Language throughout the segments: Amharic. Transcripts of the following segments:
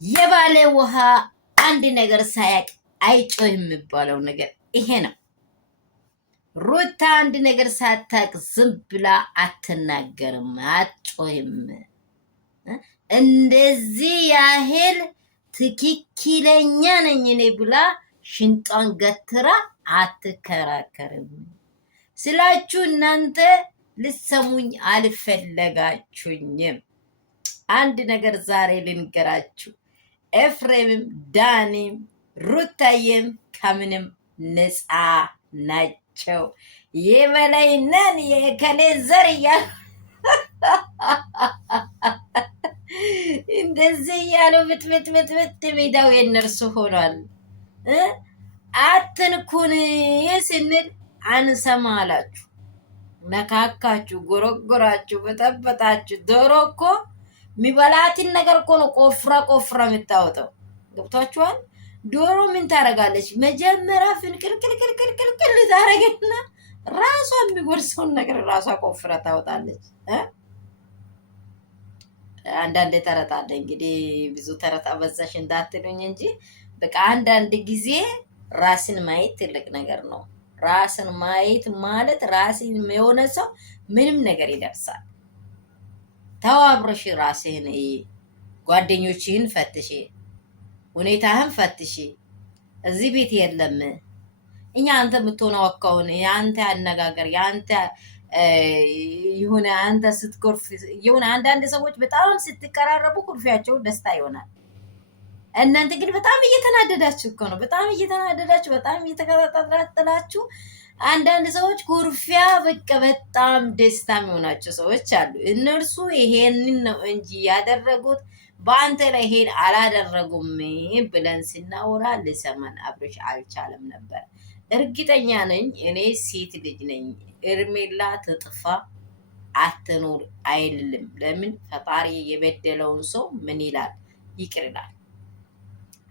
የባለ ውሃ አንድ ነገር ሳያቅ አይጮህም የሚባለው ነገር ይሄ ነው። ሩታ አንድ ነገር ሳታቅ ዝም ብላ አትናገርም፣ አትጮህም። እንደዚህ ያህል ትክክለኛ ነኝ እኔ ብላ ሽንጧን ገትራ አትከራከርም ስላችሁ እናንተ ልሰሙኝ አልፈለጋችሁኝም። አንድ ነገር ዛሬ ልንገራችሁ። ኤፍሬምም ዳኒም ሩታዬም ከምንም ነፃ ናቸው። የበላይ ነን የከሌ ዘር እያሉ እንደዚህ እያሉ ብትብትብትብት ሜዳው የነርሱ ሆኗል። አትንኩን ስንል አንሰማ አላችሁ፣ ነካካችሁ፣ ጎረጎራችሁ፣ በጠበጣችሁ። ዶሮ እኮ የሚበላትን ነገር እኮ ነው ቆፍራ የምታወጣው። ገብቷችኋል? ዶሮ ምን ታረጋለች? መጀመሪያ ፍንቅልቅልቅልቅልቅል ታረግና ራሷ የሚጎርሰውን ነገር ራሷ ቆፍራ ታወጣለች። አንዳንድ ተረት አለ እንግዲህ፣ ብዙ ተረት አበዛሽ እንዳትሉኝ እንጂ በቃ አንዳንድ ጊዜ ራስን ማየት ትልቅ ነገር ነው። ራስን ማየት ማለት ራስን የሆነ ሰው ምንም ነገር ይደርሳል። ተዋብረሽ ራስህን ጓደኞችህን ፈትሽ፣ ሁኔታህን ፈትሽ። እዚህ ቤት የለም እኛ አንተ የምትሆነው አካውን የአንተ አነጋገር የአንተ የሆነ አንተ ስትኮርፍ የሆነ አንዳንድ ሰዎች በጣም ስትቀራረቡ ኩርፊያቸው ደስታ ይሆናል። እናንተ ግን በጣም እየተናደዳችሁ እኮ ነው። በጣም እየተናደዳችሁ፣ በጣም እየተከታተላችሁ አንዳንድ ሰዎች ኩርፊያ በቃ በጣም ደስታ የሚሆናቸው ሰዎች አሉ። እነርሱ ይሄንን ነው እንጂ ያደረጉት በአንተ ላይ ይሄን አላደረጉም ብለን ስናወራ ልሰማን አብርሽ አልቻለም ነበር። እርግጠኛ ነኝ እኔ ሴት ልጅ ነኝ። እርሜላ ትጥፋ አትኖር አይልም። ለምን ፈጣሪ የበደለውን ሰው ምን ይላል? ይቅር ይላል።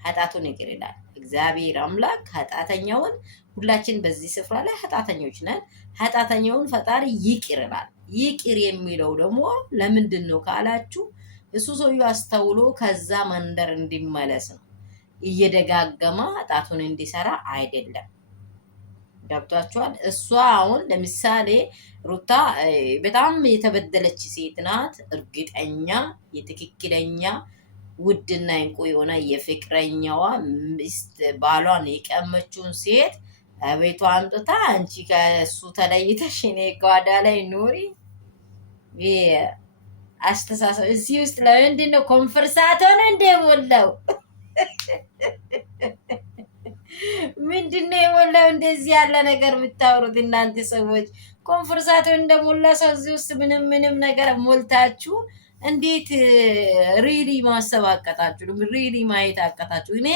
ኃጢአቱን ይቅር ይላል። እግዚአብሔር አምላክ ኃጢአተኛውን ሁላችን በዚህ ስፍራ ላይ ኃጢአተኞች ነን። ኃጢአተኛውን ፈጣሪ ይቅር ይላል። ይቅር የሚለው ደግሞ ለምንድን ነው ካላችሁ እሱ ሰውዬው አስተውሎ ከዛ መንደር እንዲመለስ ነው። እየደጋገመ ኃጢአቱን እንዲሰራ አይደለም። ገብቷችኋል? እሷ አሁን ለምሳሌ ሩታ በጣም የተበደለች ሴት ናት። እርግጠኛ የትክክለኛ ውድና እንቁ የሆነ የፍቅረኛዋ ሚስት ባሏን የቀመችውን ሴት ቤቷ አምጥታ አንቺ ከእሱ ተለይተሽ እኔ ጓዳ ላይ ኑሪ። አስተሳሰብ እዚህ ውስጥ ለምንድን ነው ኮንፈርሳት ሆነ እንደሞላው? ምንድን ነው የሞላው? እንደዚህ ያለ ነገር የምታወሩት እናንተ ሰዎች ኮንፈርሳት እንደሞላ ሰው እዚህ ውስጥ ምንም ነገር ሞልታችሁ እንዴት ሪሊ ማሰብ አቀጣችሁ? ሪሊ ማየት አቀጣችሁ? እኔ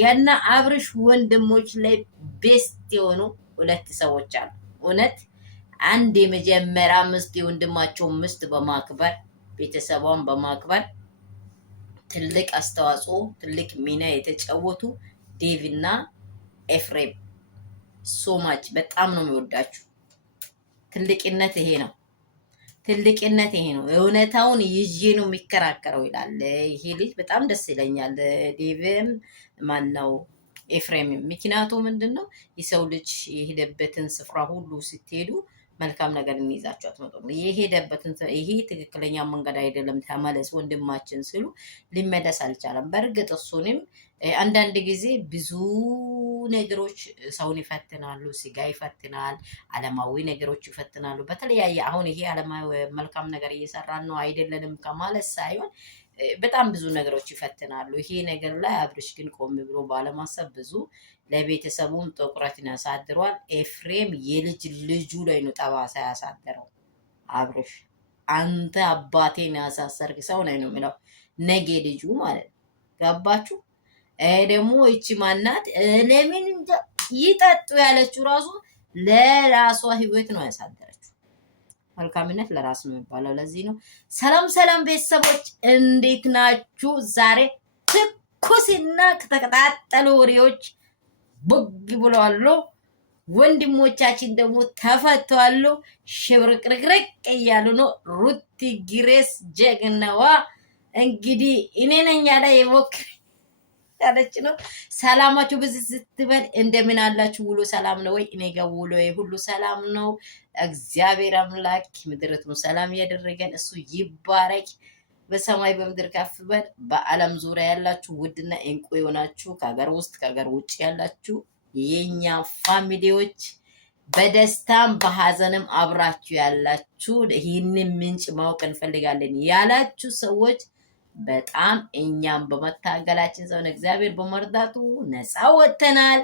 የና አብርሽ ወንድሞች ላይ ቤስት የሆኑ ሁለት ሰዎች አሉ። እውነት አንድ የመጀመሪያ ምስት የወንድማቸውን ምስት በማክበር ቤተሰቧን በማክበር ትልቅ አስተዋጽኦ ትልቅ ሚና የተጫወቱ ዴቭና ኤፍሬም ሶማች በጣም ነው የሚወዳችሁ። ትልቅነት ይሄ ነው። ትልቅነት ይሄ ነው። እውነታውን ይዤ ነው የሚከራከረው ይላል ይሄ ልጅ። በጣም ደስ ይለኛል። ዴቭም ማን ነው ኤፍሬም። ምክንያቱ ምንድን ነው? የሰው ልጅ የሄደበትን ስፍራ ሁሉ ስትሄዱ መልካም ነገር እንይዛችሁ አትመጡም። የሄደበትን ይሄ ትክክለኛ መንገድ አይደለም ተመለስ ወንድማችን ሲሉ ሊመለስ አልቻለም። በእርግጥ እሱንም አንዳንድ ጊዜ ብዙ ነገሮች ሰውን ይፈትናሉ። ስጋ ይፈትናል፣ አለማዊ ነገሮች ይፈትናሉ። በተለያየ አሁን ይሄ አለማዊ መልካም ነገር እየሰራን ነው አይደለንም ከማለት ሳይሆን በጣም ብዙ ነገሮች ይፈትናሉ። ይሄ ነገር ላይ አብርሽ ግን ቆም ብሎ ባለማሰብ ብዙ ለቤተሰቡም ጥቁረትን ያሳድሯል። ኤፍሬም የልጅ ልጁ ላይ ነው ጠባሳ ያሳደረው። አብርሽ አንተ አባቴን ያሳሰርክ ሰው ላይ ነው የሚለው ነገ ልጁ ማለት ነው። ገባችሁ? ደግሞ እቺ ማናት ለምን ይጠጡ ያለችው ራሱ ለራሷ ህይወት ነው ያሳደረችው። መልካምነት ለራስ ነው የሚባለው። ለዚህ ነው። ሰላም ቤተሰቦች እንዴት ናችሁ? ዛሬ ትኩስና ከተቀጣጠሉ ወሬዎች ቦግ ብለዋል። ወንድሞቻችን ደግሞ ተፈተዋል። ሽብርቅርቅርቅ እያሉ ነው። ሩቲ ግሬስ ጀግናዋ እንግዲህ እኔ ነኝ ያለ የሞክር ያለች ነው። ሰላማችሁ ብዝት ስትበል እንደምን አላችሁ? ውሎ ሰላም ነው ወይ? እኔ ጋር ውሎ ሁሉ ሰላም ነው። እግዚአብሔር አምላክ ምድረቱን ሰላም ያደረገን እሱ ይባረክ። በሰማይ በምድር ከፍ በል። በዓለም ዙሪያ ያላችሁ ውድና እንቁ የሆናችሁ ከሀገር ውስጥ ከሀገር ውጭ ያላችሁ የኛ ፋሚሊዎች በደስታም በሐዘንም አብራችሁ ያላችሁ ይህንን ምንጭ ማወቅ እንፈልጋለን ያላችሁ ሰዎች በጣም እኛም በመታገላችን ሰውን እግዚአብሔር በመርዳቱ ነፃ ወጥተናል።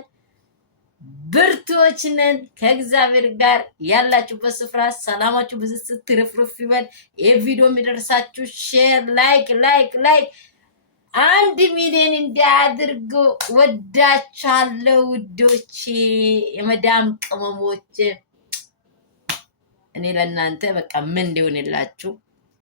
ብርቶች ነን። ከእግዚአብሔር ጋር ያላችሁበት ስፍራ ሰላማችሁ ብዙ ስትርፍርፍ ይበል። ይህ ቪዲዮ የሚደርሳችሁ ሼር፣ ላይክ 1 ሚሊዮን እንዲያድርጉ ወዳቻለሁ ውዶች፣ የመዳም ቅመሞች። እኔ ለእናንተ በቃ ምን ሊሆንላችሁ